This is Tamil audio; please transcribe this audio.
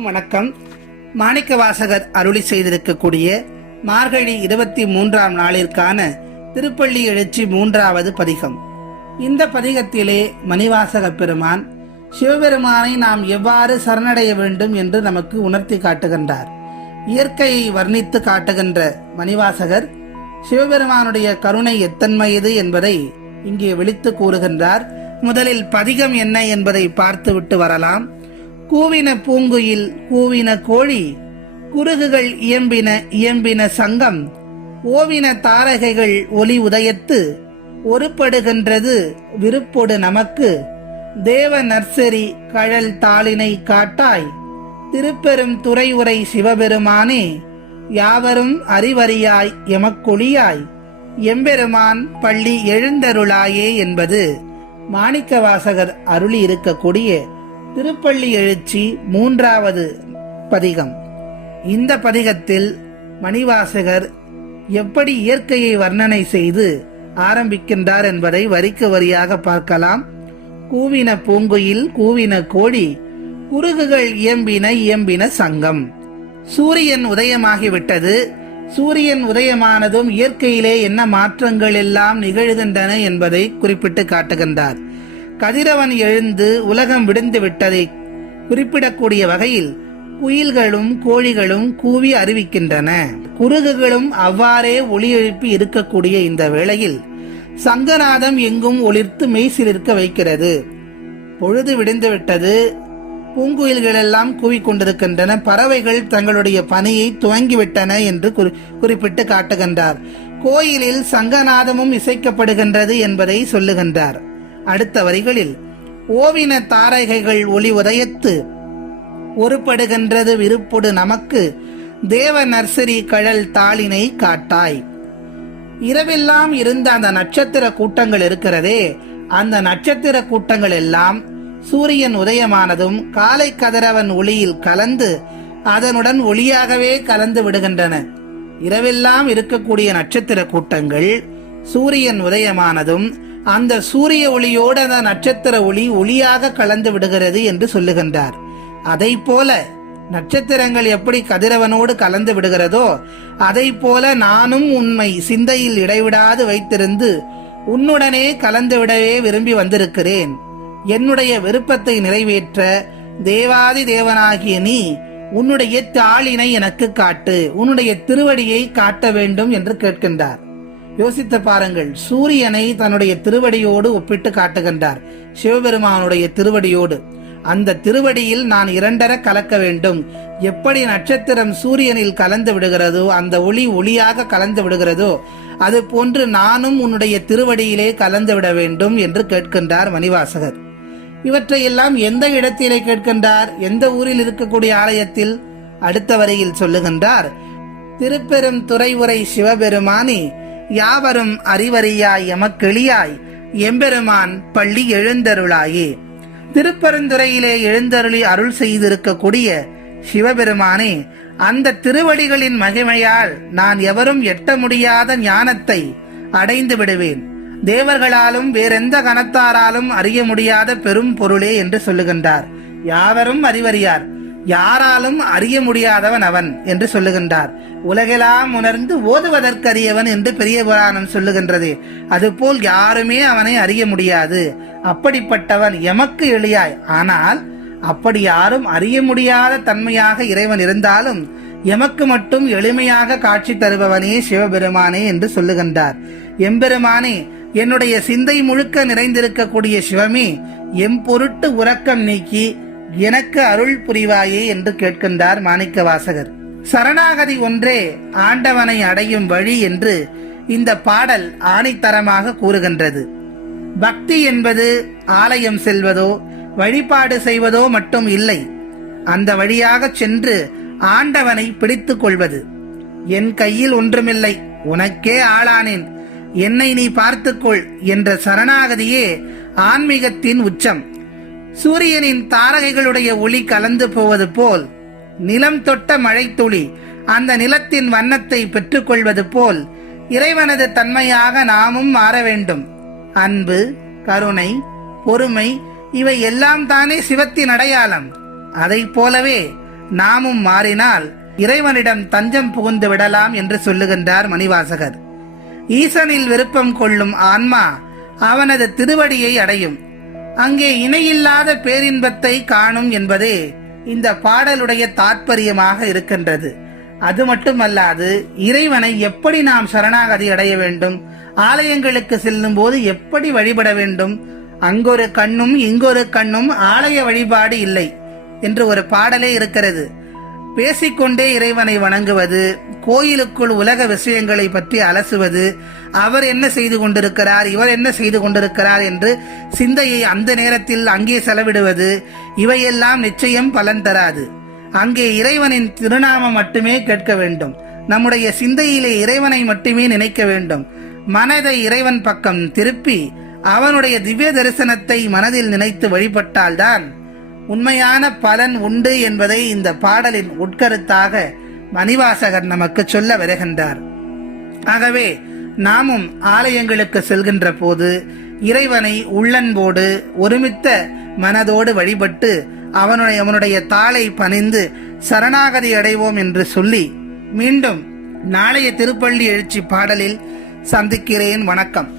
வணக்கம். மாணிக்கவாசகர் அருளி செய்திருக்கக்கூடிய மார்கழி 23ஆம் நாளிற்கான திருப்பள்ளி எழுச்சி 3வது பதிகம். இந்த பதிகத்திலே மணிவாசக பெருமான் சிவபெருமானை நாம் எவ்வாறு சரணடைய வேண்டும் என்று நமக்கு உணர்த்தி காட்டுகின்றார். இயற்கையை வர்ணித்து காட்டுகின்ற மணிவாசகர் சிவபெருமானுடைய கருணை எத்தன்மையது என்பதை இங்கே விழித்து கூறுகின்றார். முதலில் பதிகம் என்ன என்பதை பார்த்துவிட்டு வரலாம். கூவின பூங்குயில் கூவின கோழி, குருகுகள் இயம்பின இயம்பின சங்கம், ஓவின தாரகைகள் ஒலி உதயத்து, ஒருப்படுகின்றது விருப்பொடு நமக்கு, தேவ நர்சரி கழல் தாளினை காட்டாய், திருப்பெரும் துறை உரை சிவபெருமானே, யாவரும் அறிவறியாய் எமக்கொழியாய், எம்பெருமான் பள்ளி எழுந்தருளாயே என்பது மாணிக்கவாசகர் அருளி இருக்கக்கூடிய திருப்பள்ளி எழுச்சி 3வது பதிகம். இந்த பதிகத்தில் மணிவாசகர் எப்படி இயற்கையை வர்ணனை செய்து ஆரம்பிக்கின்றார் என்பதை வரிக்கு வரியாக பார்க்கலாம். கூவின பூங்குயில் கூவின கோழி, குருகுகள் இயம்பின இயம்பின சங்கம். சூரியன் உதயமாகிவிட்டது. சூரியன் உதயமானதும் இயற்கையிலே என்ன மாற்றங்கள் எல்லாம் நிகழ்கின்றன என்பதை குறிப்பிட்டு காட்டுகின்றார். கதிரவன் எழுந்து உலகம் விடுந்து விட்டதை குறிப்பிடக்கூடிய வகையில் குயில்களும் கோழிகளும் கூவி அறிவிக்கின்றன. குருகுகளும் அவ்வாறே ஒளி எழுப்பி இருக்கக்கூடிய இந்த வேளையில் சங்கநாதம் எங்கும் ஒளிர்த்து மெய்சிலிருக்க வைக்கிறது. பொழுது விடிந்து விட்டது. பூங்குயில்கள் எல்லாம் கூவிக்கொண்டிருக்கின்றன. பறவைகள் தங்களுடைய பணியை துவங்கிவிட்டன என்று குறிப்பிட்டு காட்டுகின்றார். கோயிலில் சங்கநாதமும் இசைக்கப்படுகின்றது என்பதை சொல்லுகின்றார். அடுத்த வரிகளில் ஓவின தாரகைகள் ஒளி உதயத்து, ஒருப்படுகின்றது விருப்பொடு நமக்கு, தேவ நர்சரி கழல் தாளினை காட்டாய். இரவெல்லாம் இருந்த அந்த நட்சத்திர கூட்டங்கள் இருக்கிறதே, அந்த நட்சத்திர கூட்டங்கள் எல்லாம் சூரியன் உதயமானதும் காலை கதிரவன் ஒளியில் கலந்து அதனுடன் ஒளியாகவே கலந்து விடுகின்றன. இரவெல்லாம் இருக்கக்கூடிய நட்சத்திர கூட்டங்கள் சூரியன் உதயமானதும் அந்த சூரிய ஒளியோடு அந்த நட்சத்திர ஒளி ஒளியாக கலந்து விடுகிறது என்று சொல்லுகின்றார். அதை போல நட்சத்திரங்கள் எப்படி கதிரவனோடு கலந்து விடுகிறதோ அதை போல நானும் உண்மை சிந்தையில் இடைவிடாது வைத்திருந்து உன்னுடனே கலந்து விடவே விரும்பி வந்திருக்கிறேன். என்னுடைய விருப்பத்தை நிறைவேற்ற தேவாதி தேவனாகிய நீ உன்னுடைய தாளினை எனக்கு காட்டு, உன்னுடைய திருவடியை காட்ட வேண்டும் என்று கேட்கின்றார். யோசித்து பாருங்கள். சூரியனை தன்னுடைய திருவடியோடு ஒப்பிட்டு காட்டுகின்றார். சிவபெருமானுடைய திருவடியோடு. அந்த திருவடியில் நான் இரண்டர கலக்க வேண்டும். எப்படி நட்சத்திரம் சூரியனில் கலந்து விடுகிறதோ, அந்த ஒளி ஒளியாக கலந்து விடுகிறதோ, அது போன்று நானும் உன்னுடைய திருவடியிலே கலந்து விட வேண்டும் என்று கேட்கின்றார் மணிவாசகர். இவற்றையெல்லாம் எந்த இடத்திலே கேட்கின்றார்? எந்த ஊரில் இருக்கக்கூடிய ஆலயத்தில்? அடுத்த வரையில் சொல்லுகின்றார். திருப்பெரும் துறை உரை சிவபெருமானே, யாவரும் அறிவறியாய் எமக்கெளியாய், எம்பெருமான் பள்ளி எழுந்தருளாயே. திருப்பெருந்துறையிலே எழுந்தருளி அருள் செய்திருக்கக்கூடிய சிவபெருமானே, அந்த திருவடிகளின் மகிமையால் நான் எவரும் எட்ட முடியாத ஞானத்தை அடைந்து விடுவேன். தேவர்களாலும் வேறெந்த கணத்தாராலும் அறிய முடியாத பெரும் பொருளே என்று சொல்லுகின்றார். யாவரும் அறிவறியார், யாராலும் அறிய முடியாதவன் அவன் என்று சொல்லுகின்றார். உலகெல்லாம் உணர்ந்து ஓதுவதற்கரியவன் என்று பெரிய புராணம் சொல்லுகின்றது. அதுபோல் யாருமே அவனை அறிய முடியாது. அப்படிப்பட்டவன் எமக்கு எளியாய். ஆனால் அப்படி யாரும் அறிய முடியாத தன்மையாக இறைவன் இருந்தாலும் எமக்கு மட்டும் எளிமையாக காட்சி தருபவனே சிவபெருமானே என்று சொல்லுகின்றார். எம்பெருமானே, என்னுடைய சிந்தை முழுக்க நிறைந்திருக்கக்கூடிய சிவமே, எம்பொருட்டு உறக்கம் நீக்கி எனக்கு அருள் புரிவாயே என்று கேட்கின்றார் மாணிக்கவாசகர். சரணாகதி ஒன்றே ஆண்டவனை அடையும் வழி என்று இந்த பாடல் ஆணித்தரமாக கூறுகின்றது. பக்தி என்பது ஆலயம் செல்வதோ வழிபாடு செய்வதோ மட்டும் இல்லை. அந்த வழியாக சென்று ஆண்டவனை பிடித்துக் கொள்வது. என் கையில் ஒன்றுமில்லை, உனக்கே ஆளானேன், என்னை நீ பார்த்துக்கொள் என்ற சரணாகதியே ஆன்மீகத்தின் உச்சம். சூரியனின் தாரகைகளுடைய ஒளி கலந்து போவது போல், நிலம் தொட்ட மழை துளி அந்த நிலத்தின் வண்ணத்தை பெற்றுக்கொள்வது போல் இறைவனது தன்மையாக நாமும் மாற வேண்டும். அன்பு, கருணை, பொறுமை இவை எல்லாம் தானே சிவத்தின் அடையாளம். அதை போலவே நாமும் மாறினால் இறைவனிடம் தஞ்சம் புகுந்து விடலாம் என்று சொல்லுகின்றார் மணிவாசகர். ஈசனில் விருப்பம் கொள்ளும் ஆன்மா அவனது திருவடியை அடையும், அங்கே இணையில்லாத பேரின்பத்தை காணும் என்பதே இந்த பாடலுடைய தாற்பயமாக இருக்கின்றது. அது மட்டுமல்லாது இறைவனை எப்படி நாம் சரணாகதி அடைய வேண்டும், ஆலயங்களுக்கு செல்லும் போது எப்படி வழிபட வேண்டும், அங்கொரு கண்ணும் இங்கொரு கண்ணும் ஆலய வழிபாடு இல்லை என்று ஒரு பாடலே இருக்கிறது. பேசிக்கொண்டே இறைவனை வணங்குவது, கோயிலுக்குள் உலக விஷயங்களை பற்றி அலசுவது, அவர் என்ன செய்து கொண்டிருக்கிறார், இவர் என்ன செய்து கொண்டிருக்கிறார் என்று சிந்தையை அந்த நேரத்தில் அங்கே செலவிடுவது, இவையெல்லாம் நிச்சயம் பலன் தராது. அங்கே இறைவனின் திருநாமம் மட்டுமே கேட்க வேண்டும். நம்முடைய சிந்தையிலே இறைவனை மட்டுமே நினைக்க வேண்டும். மனதை இறைவன் பக்கம் திருப்பி அவனுடைய திவ்ய தரிசனத்தை மனதில் நினைத்து வழிபட்டால்தான் உண்மையான பலன் உண்டு என்பதை இந்த பாடலின் உட்கருத்தாக மணிவாசகர் நமக்கு சொல்ல வருகின்றார். ஆகவே நாமும் ஆலயங்களுக்கு செல்கின்ற போது இறைவனை உள்ளன்போடு ஒருமித்த மனதோடு வழிபட்டு அவனுடைய தாளை பணிந்து சரணாகதி அடைவோம் என்று சொல்லி மீண்டும் நாளைய திருப்பள்ளி எழுச்சி பாடலில் சந்திக்கிறேன். வணக்கம்.